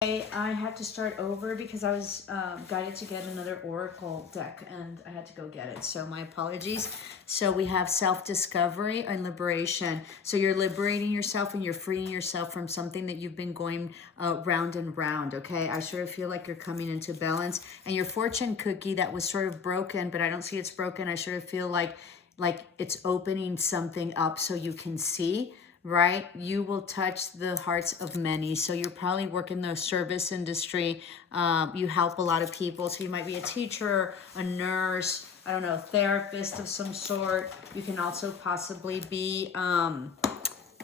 I had to start over because I was guided to get another oracle deck and I had to go get it. So my apologies. So we have self-discovery and liberation. So you're liberating yourself and you're freeing yourself from something that you've been going round and round, okay? I sort of feel like you're coming into balance. And your fortune cookie that was sort of broken, but I don't see it's broken. I sort of feel like it's opening something up so you can see, right? You will touch the hearts of many. So you're probably working the service industry. You help a lot of people. So you might be a teacher, a nurse, I don't know, therapist of some sort. You can also possibly be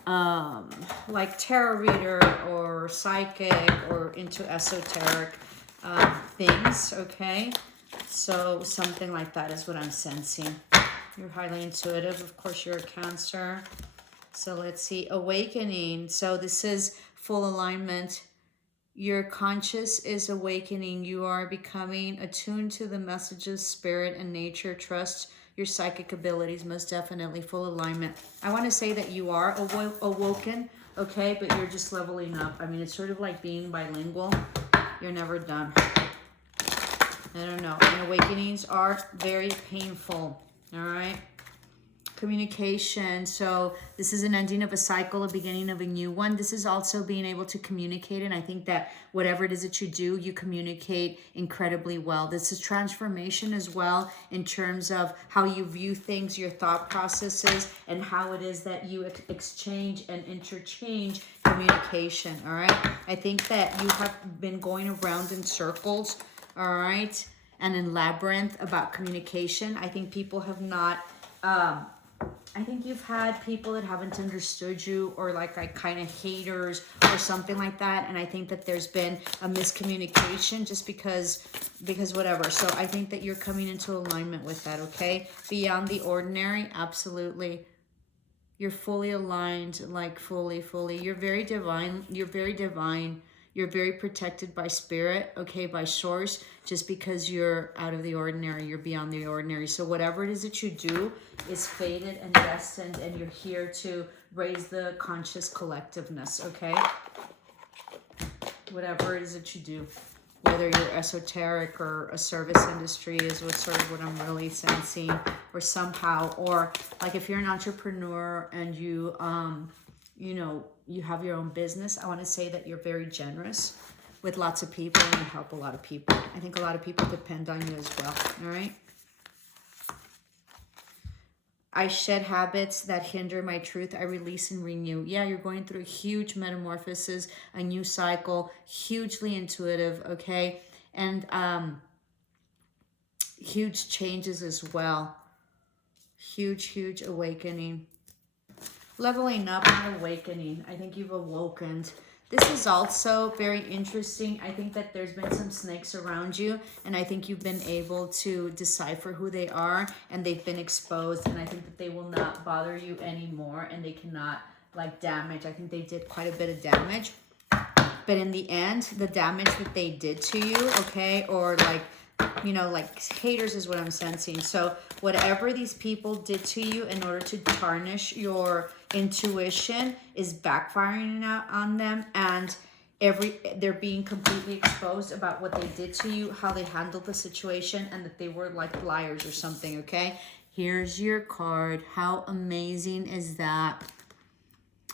like tarot reader or psychic or into esoteric things, okay? So something like that is what I'm sensing. You're highly intuitive. Of course, you're a Cancer. So let's see, awakening. So this is full alignment. Your conscious is awakening. You are becoming attuned to the messages, spirit, and nature. Trust your psychic abilities, most definitely. Full alignment. I want to say that you are awoken, okay? But you're just leveling up. I mean, it's sort of like being bilingual. You're never done. I don't know. And awakenings are very painful, all right? Communication. So this is an ending of a cycle, a beginning of a new one. This is also being able to communicate. And I think that whatever it is that you do, you communicate incredibly well. This is transformation as well in terms of how you view things, your thought processes, and how it is that you exchange and interchange communication. All right. I think that you have been going around in circles. All right. And in labyrinth about communication. I think people have not, I think you've had people that haven't understood you or like kind of haters or something like that. And I think that there's been a miscommunication just because whatever. So I think that you're coming into alignment with that, okay? Beyond the ordinary, absolutely. You're fully aligned, like fully. You're very divine. You're very divine. You're very protected by spirit, okay, by source, just because you're out of the ordinary, you're beyond the ordinary. So whatever it is that you do is fated and destined, and you're here to raise the conscious collectiveness, okay? Whatever it is that you do, whether you're esoteric or a service industry is what sort of what I'm really sensing, or somehow, or like if you're an entrepreneur and you, you know, you have your own business, I want to say that you're very generous with lots of people and you help a lot of people. I think a lot of people depend on you as well, all right? I shed habits that hinder my truth. I release and renew. Yeah, you're going through a huge metamorphosis, a new cycle, hugely intuitive, okay? And huge changes as well. Huge awakening. Leveling up, not awakening. I think you've awoken. This is also very interesting. I think that there's been some snakes around you, and I think you've been able to decipher who they are, and they've been exposed, and I think that they will not bother you anymore, and they cannot, like, damage. I think they did quite a bit of damage. But in the end, the damage that they did to you, okay, or like, you know, like haters is what I'm sensing. So whatever these people did to you in order to tarnish your intuition is backfiring out on them, and they're being completely exposed about what they did to you, how they handled the situation, and that they were like liars or something, okay? Here's your card. How amazing is that?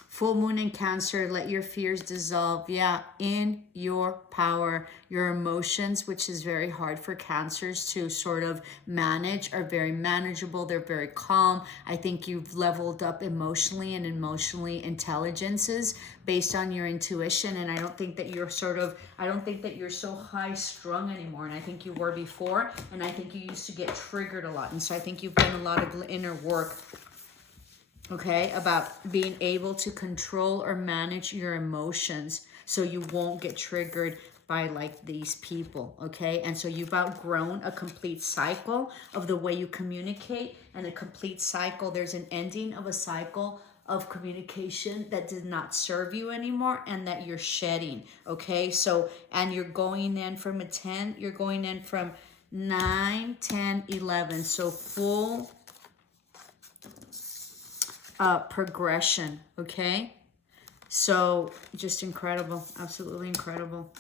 Full moon in Cancer, let your fears dissolve. Yeah, in your power. Your emotions, which is very hard for Cancers to sort of manage, are very manageable. They're very calm. I think you've leveled up emotionally and emotionally intelligences based on your intuition. And I don't think that you're so high strung anymore. And I think you were before. And I think you used to get triggered a lot. And so I think you've done a lot of inner work, okay, about being able to control or manage your emotions so you won't get triggered by like these people, okay? And so you've outgrown a complete cycle of the way you communicate, and a complete cycle. There's an ending of a cycle of communication that did not serve you anymore and that you're shedding, okay? So, and you're going in from a 10, you're going in from 9, 10, 11. So full progression, okay? So just incredible, absolutely incredible.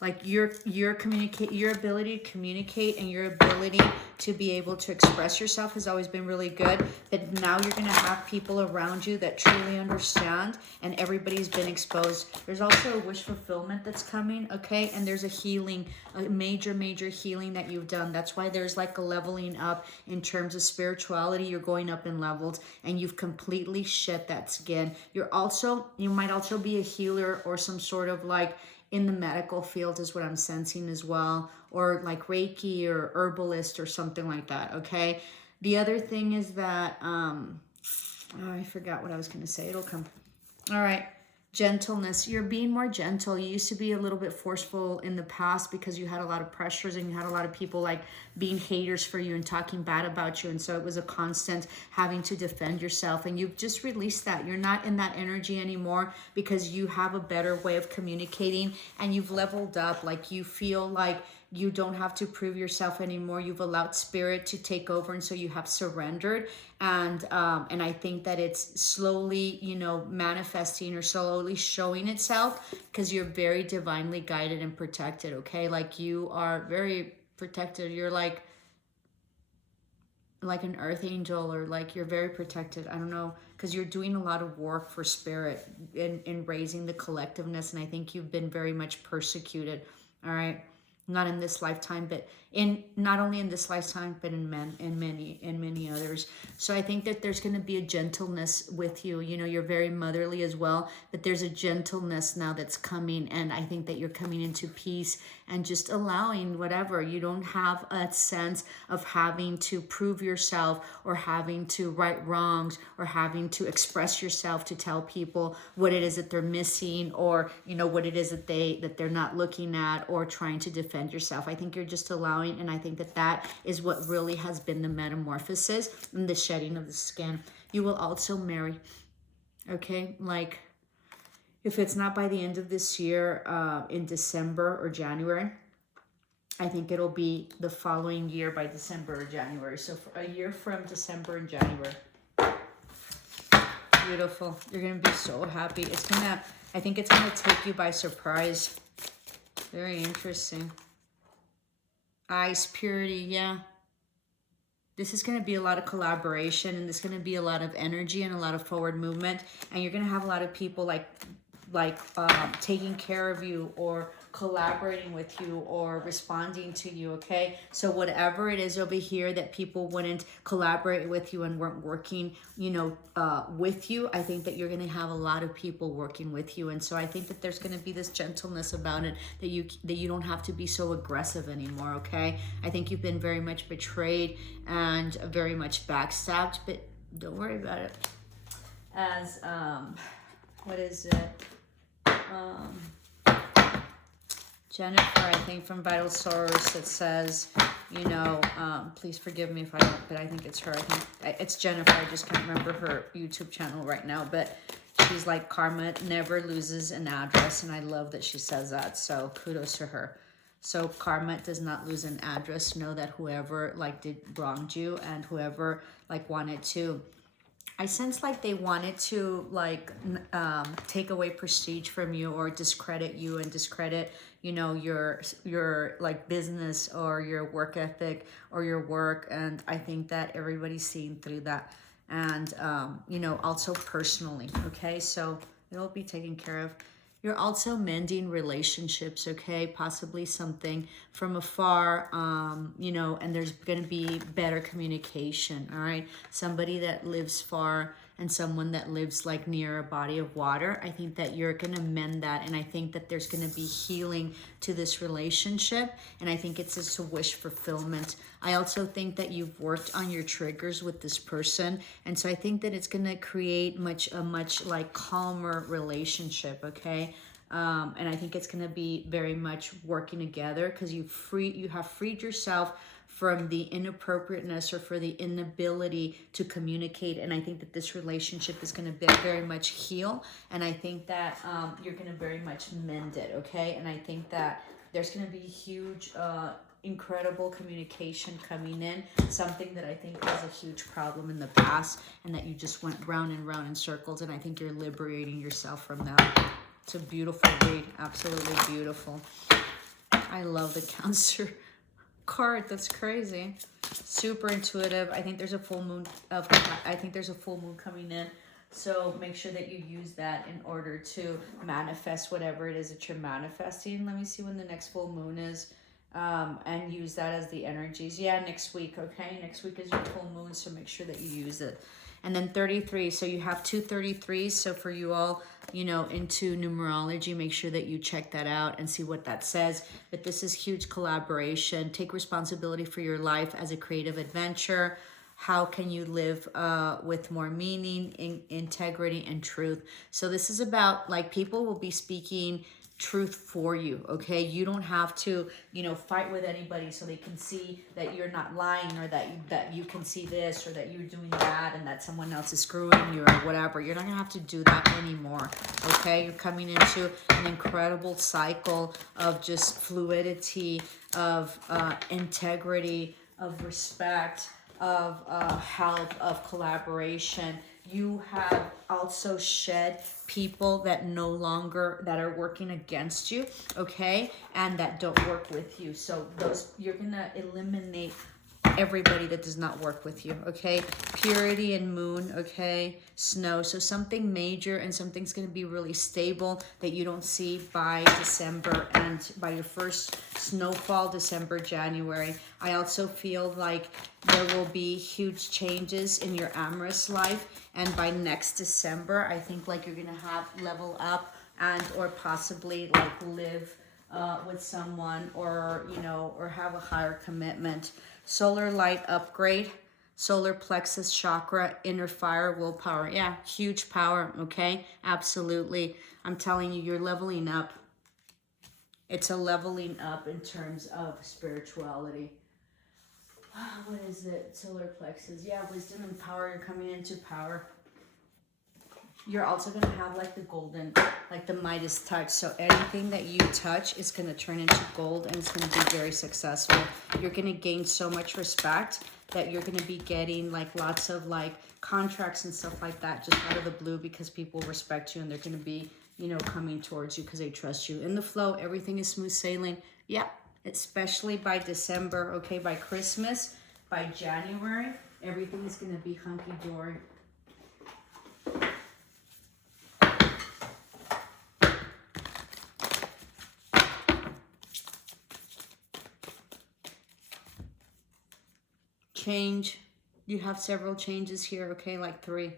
Like your ability to communicate and your ability to be able to express yourself has always been really good. But now you're gonna have people around you that truly understand, and everybody's been exposed. There's also a wish fulfillment that's coming, okay? And there's a healing, a major healing that you've done. That's why there's like a leveling up in terms of spirituality. You're going up in levels, and you've completely shed that skin. You might also be a healer or some sort of like in the medical field is what I'm sensing as well, or like Reiki or herbalist or something like that, okay? The other thing is that, I forgot what I was going to say. It'll come. All right. Gentleness. You're being more gentle. You used to be a little bit forceful in the past because you had a lot of pressures and you had a lot of people like being haters for you and talking bad about you. And so it was a constant having to defend yourself. And you've just released that. You're not in that energy anymore because you have a better way of communicating and you've leveled up. Like you feel like you don't have to prove yourself anymore. You've allowed spirit to take over, and so you have surrendered. And I think that it's slowly, you know, manifesting or slowly showing itself because you're very divinely guided and protected. Okay, like you are very protected. You're like an earth angel, or like you're very protected. I don't know, because you're doing a lot of work for spirit in raising the collectiveness, and I think you've been very much persecuted. All right. Not in this lifetime, but not only in this lifetime, but in many others. So I think that there's going to be a gentleness with you. You know, you're very motherly as well, but there's a gentleness now that's coming, and I think that you're coming into peace and just allowing whatever. You don't have a sense of having to prove yourself or having to right wrongs or having to express yourself to tell people what it is that they're missing, or you know what it is that they're not looking at, or trying to defend yourself. I think you're just allowing, and I think that is what really has been the metamorphosis and the shedding of the skin. You will also marry, okay? Like if it's not by the end of this year, in December or January, I think it'll be the following year by December or January. So for a year from December and January. Beautiful. You're going to be so happy. I think it's going to take you by surprise. Very interesting. Ice, purity, yeah. This is going to be a lot of collaboration, and there's going to be a lot of energy and a lot of forward movement, and you're going to have a lot of people like taking care of you or collaborating with you or responding to you, okay? So whatever it is over here that people wouldn't collaborate with you and weren't working, you know, with you, I think that you're going to have a lot of people working with you. And so I think that there's going to be this gentleness about it, that you don't have to be so aggressive anymore, okay? I think you've been very much betrayed and very much backstabbed, but don't worry about it. As, what is it? Jennifer, I think from Vital Source, that says, you know, please forgive me if I don't, but I think it's her. I think it's Jennifer. I just can't remember her YouTube channel right now, but she's like, karma never loses an address, and I love that she says that. So kudos to her. So karma does not lose an address. Know that whoever like wronged you and whoever like wanted to, I sense like they wanted to like take away prestige from you or discredit you and discredit, you know, your like business or your work ethic or your work. And I think that everybody's seeing through that. And, you know, also personally, okay? So it'll be taken care of. You're also mending relationships, okay? Possibly something from afar, you know, and there's going to be better communication, all right? Somebody that lives far and someone that lives like near a body of water. I think that you're going to mend that, and I think that there's going to be healing to this relationship, and I think it's just a wish fulfillment. I also think that you've worked on your triggers with this person, and so I think that it's going to create a much like calmer relationship, okay? And I think it's going to be very much working together because you have freed yourself from the inappropriateness or for the inability to communicate. And I think that this relationship is going to be very much heal. And I think that you're going to very much mend it, okay? And I think that there's going to be huge, incredible communication coming in. Something that I think was a huge problem in the past and that you just went round and round in circles. And I think you're liberating yourself from that. It's a beautiful read. Absolutely beautiful. I love the Cancer card. That's crazy. Super intuitive. I think there's a full moon coming in. So make sure that you use that in order to manifest whatever it is that you're manifesting. Let me see when the next full moon is. And use that as the energies. Yeah, next week, okay? Next week is your full moon, so make sure that you use it. And then 33, so you have 2 33s. So for you all, you know, into numerology, make sure that you check that out and see what that says. But this is huge collaboration. Take responsibility for your life as a creative adventure. How can you live with more meaning, integrity, and truth? So this is about, like, people will be speaking truth for you, okay? You don't have to, you know, fight with anybody so they can see that you're not lying, or that you can see this, or that you're doing that, and that someone else is screwing you or whatever. You're not gonna have to do that anymore, okay? You're coming into an incredible cycle of just fluidity, of integrity, of respect, of help, of collaboration. You have also shed people that that are working against you, okay, and that don't work with you. So those, you're gonna eliminate everybody that does not work with you, okay? Purity and moon, okay? Snow. So something major and something's going to be really stable that you don't see by December, and by your first snowfall, December, January. I also feel like there will be huge changes in your amorous life, and by next December, I think like you're going to have level up and or possibly like live with someone, or, you know, or have a higher commitment. Solar light upgrade, solar plexus chakra, inner fire, willpower. Yeah, huge power, okay? Absolutely. I'm telling you, you're leveling up. It's a leveling up in terms of spirituality. What is it? Solar plexus. Yeah, wisdom and power. You're coming into power. You're also going to have like the golden, like the Midas touch. So anything that you touch is going to turn into gold, and it's going to be very successful. You're going to gain so much respect that you're going to be getting like lots of like contracts and stuff like that just out of the blue, because people respect you and they're going to be, you know, coming towards you because they trust you. In the flow, everything is smooth sailing. Yeah, especially by December, okay? By Christmas, by January, everything is going to be hunky-dory. Change. You have several changes here, okay? Like 3.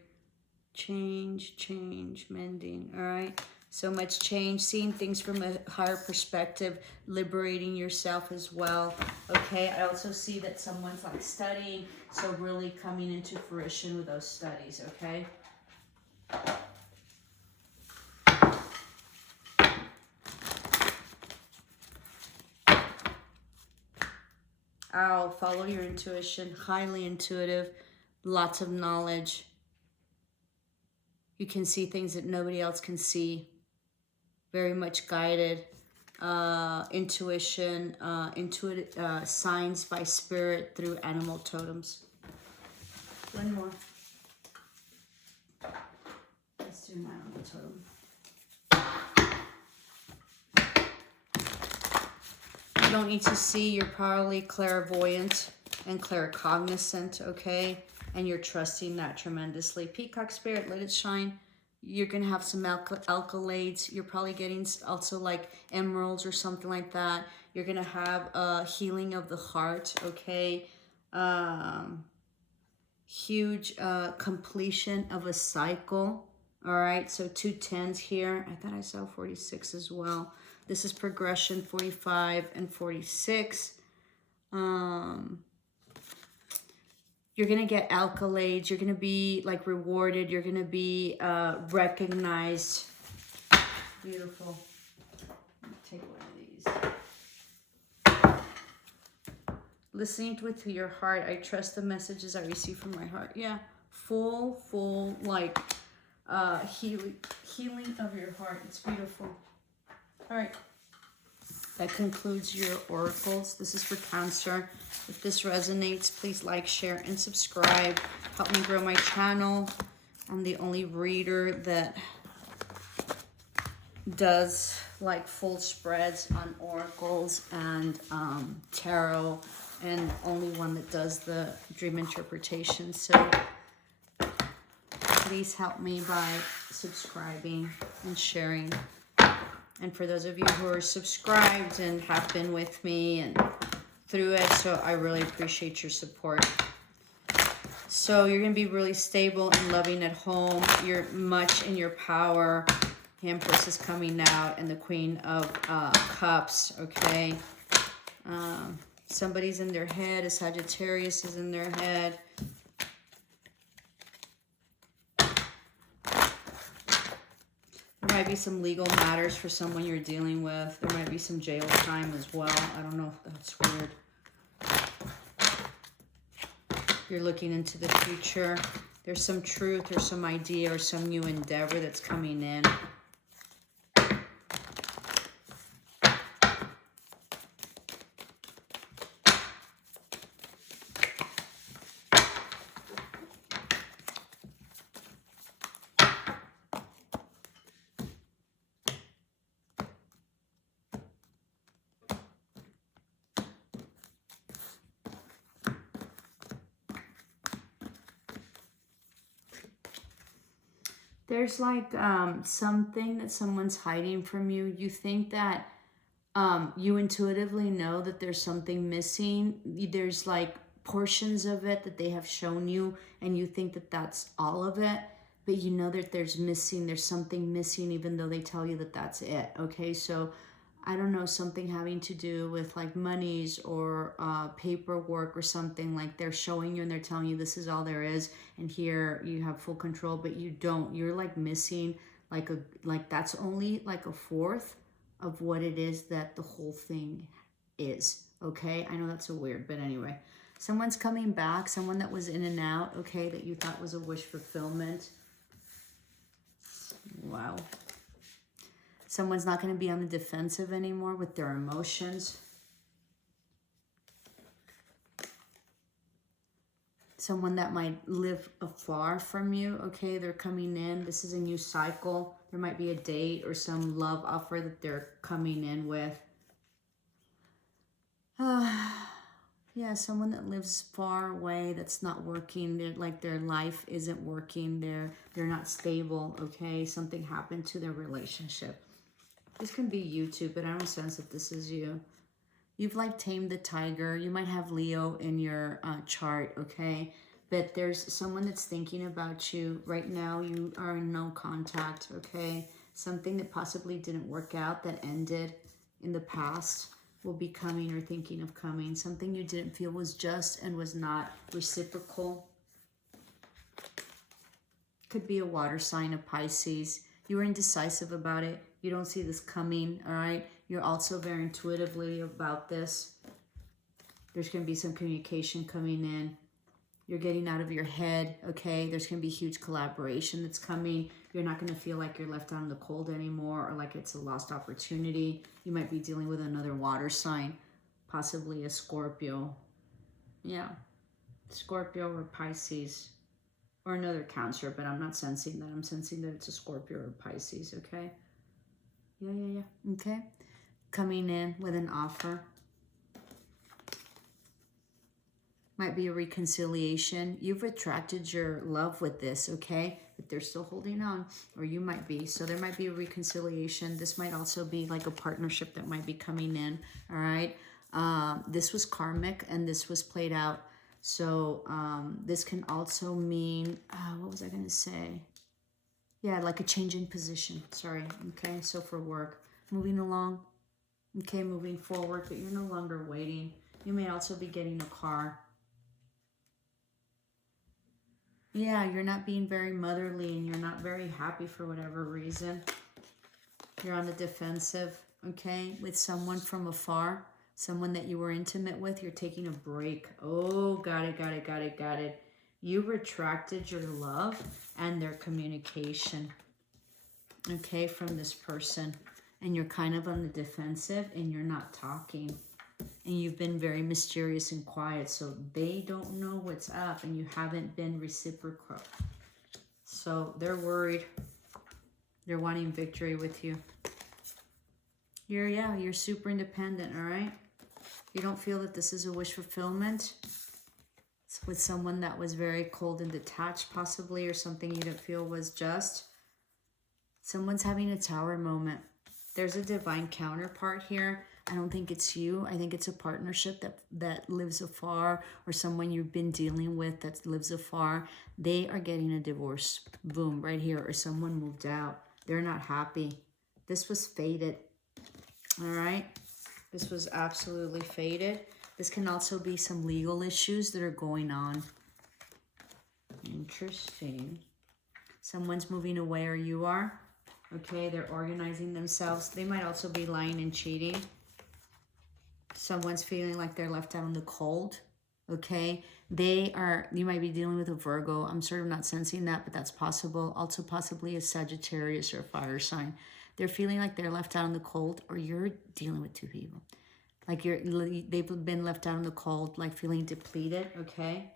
Change, mending, all right? So much change, seeing things from a higher perspective, liberating yourself as well, okay? I also see that someone's like studying, so really coming into fruition with those studies, okay? Follow your intuition, highly intuitive, lots of knowledge. You can see things that nobody else can see. Very much guided. Intuition, intuitive signs by spirit through animal totems. One more. Let's do an animal totem. You don't need to see. You're probably clairvoyant and claircognizant, okay? And you're trusting that tremendously. Peacock spirit, let it shine. You're going to have some alkalades. You're probably getting also like emeralds or something like that. You're going to have a healing of the heart, okay? Huge completion of a cycle. All right, so 2 10s here. I thought I saw 46 as well. This is progression, 45 and 46. You're going to get accolades. You're going to be like rewarded. You're going to be recognized. Beautiful. Let me take one of these. Listening with your heart. I trust the messages I receive from my heart. Yeah, full like healing of your heart. It's beautiful. All right. That concludes your oracles. This is for Cancer. If this resonates, please like, share, and subscribe. Help me grow my channel. I'm the only reader that does like full spreads on oracles and tarot, and only one that does the dream interpretation. So please help me by subscribing and sharing. And for those of you who are subscribed and have been with me and through it, so I really appreciate your support. So you're going to be really stable and loving at home. You're much in your power. Empress is coming out, and the Queen of Cups, okay? Somebody's in their head. A Sagittarius is in their head. There might be some legal matters for someone you're dealing with. There might be some jail time as well. I don't know if that's weird. You're looking into the future. There's some truth or some idea or some new endeavor that's coming in. There's like something that someone's hiding from you. You think that you intuitively know that there's something missing. There's like portions of it that they have shown you, and you think that that's all of it, but you know that there's something missing, even though they tell you that that's it. Okay, so I don't know, something having to do with like monies or paperwork or something. Like they're showing you and they're telling you this is all there is, and here you have full control, but you don't. You're like missing like that's only like a fourth of what it is that the whole thing is. Okay, I know that's so weird, but anyway, someone's coming back, someone that was in and out, okay, that you thought was a wish fulfillment. Wow. Someone's not going to be on the defensive anymore with their emotions. Someone that might live afar from you, okay, they're coming in. This is a new cycle. There might be a date or some love offer that they're coming in with. Yeah, someone that lives far away, that's not working. They're like their life isn't working. They're not stable, okay? Something happened to their relationship. This can be you too, but I don't sense that this is you. You've like tamed the tiger. You might have Leo in your chart, okay? But there's someone that's thinking about you. Right now, you are in no contact, okay? Something that possibly didn't work out, that ended in the past, will be coming or thinking of coming. Something you didn't feel was just and was not reciprocal. Could be a water sign, a Pisces. You were indecisive about it. You don't see this coming, all right? You're also very intuitively about this. There's going to be some communication coming in. You're getting out of your head, okay? There's going to be huge collaboration that's coming. You're not going to feel like you're left out in the cold anymore, or like it's a lost opportunity. You might be dealing with another water sign, possibly a Scorpio. Yeah, Scorpio or Pisces, or another Cancer, but I'm not sensing that. I'm sensing that it's a Scorpio or Pisces, okay? Yeah. Okay. Coming in with an offer. Might be a reconciliation. You've attracted your love with this, okay? But they're still holding on, or you might be. So there might be a reconciliation. This might also be like a partnership that might be coming in, all right? This was karmic, and this was played out. So this can also mean, what was I going to say? Yeah, like a change in position. Sorry. Okay, so for work, moving along. Okay, moving forward, but you're no longer waiting. You may also be getting a car. Yeah, you're not being very motherly, and you're not very happy for whatever reason. You're on the defensive, okay, with someone from afar, someone that you were intimate with. You're taking a break. Oh, got it. You retracted your love and their communication, okay, from this person. and you're kind of on the defensive and you're not talking. And you've been very mysterious and quiet, so they don't know what's up, and you haven't been reciprocal. So they're worried. They're wanting victory with you. You're super independent, all right? You don't feel that this is a wish fulfillment. It's with someone that was very cold and detached, possibly, or something you didn't feel was just. Someone's having a tower moment. There's a divine counterpart here. I don't think it's you. I think it's a partnership that lives afar, or someone you've been dealing with that lives afar. They are getting a divorce. Boom, right here. Or someone moved out. They're not happy. This was fated. All right? This was absolutely fated. This can also be some legal issues that are going on. Interesting. Someone's moving away, or you are. Okay, they're organizing themselves. They might also be lying and cheating. Someone's feeling like they're left out in the cold. Okay, you might be dealing with a Virgo. I'm sort of not sensing that, but that's possible. Also possibly a Sagittarius or a fire sign. They're feeling like they're left out in the cold, or you're dealing with two people. Like they've been left out in the cold, like feeling depleted, okay?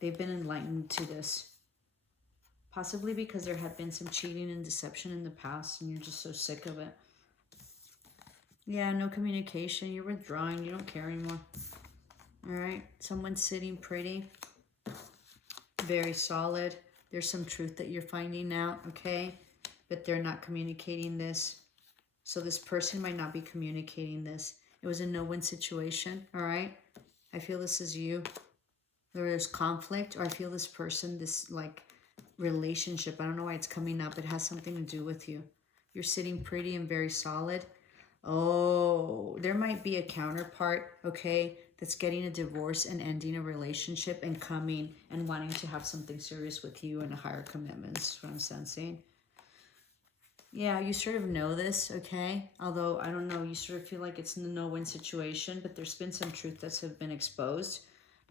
They've been enlightened to this. Possibly because there had been some cheating and deception in the past, and you're just so sick of it. Yeah, no communication. You're withdrawing. You don't care anymore. All right. Someone's sitting pretty. Very solid. There's some truth that you're finding out, okay? But they're not communicating this. So this person might not be communicating this. It was a no-win situation, all right? I feel this is you. There's conflict, or I feel this person, this like relationship. I don't know why it's coming up. It has something to do with you. You're sitting pretty and very solid. Oh, there might be a counterpart, okay, that's getting a divorce and ending a relationship and coming and wanting to have something serious with you and a higher commitment. That's what I'm sensing. Yeah, you sort of know this, okay? Although, I don't know, you sort of feel like it's in the no-win situation, but there's been some truth that's have been exposed.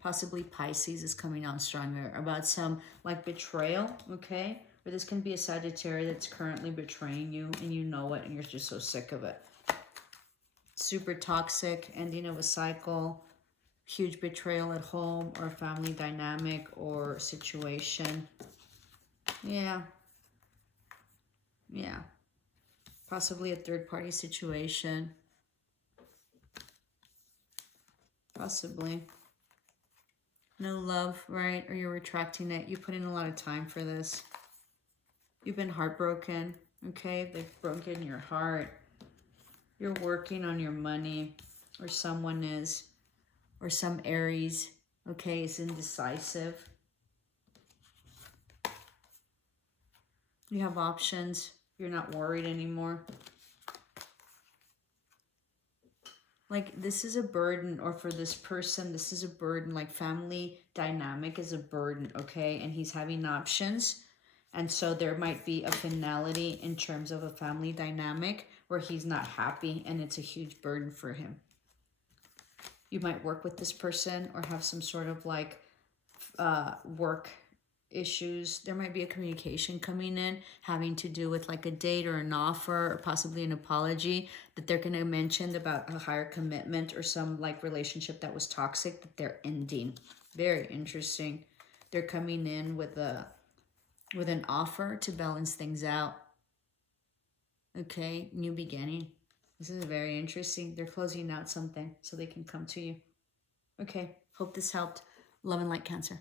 Possibly Pisces is coming on stronger about some, like, betrayal, okay? Or this can be a Sagittarius that's currently betraying you, and you know it, and you're just so sick of it. Super toxic, ending of a cycle, huge betrayal at home, or family dynamic, or situation. Yeah. Yeah. Possibly a third-party situation. Possibly. No love, right? Or you're retracting it. You put in a lot of time for this. You've been heartbroken, okay? They've broken your heart. You're working on your money, or someone is, or some Aries, okay, is indecisive. You have options. You're not worried anymore. Like, this is a burden, or for this person, this is a burden. Like, family dynamic is a burden, okay? And he's having options. And so there might be a finality in terms of a family dynamic where he's not happy, and it's a huge burden for him. You might work with this person or have some sort of, like, work issues. There might be a communication coming in having to do with like a date or an offer, or possibly an apology that they're going to mention about a higher commitment or some like relationship that was toxic that they're ending. Very interesting. They're coming in with an offer to balance things out. Okay, new beginning. This is very interesting. They're closing out something so they can come to you. Okay, hope this helped. Love and light, Cancer.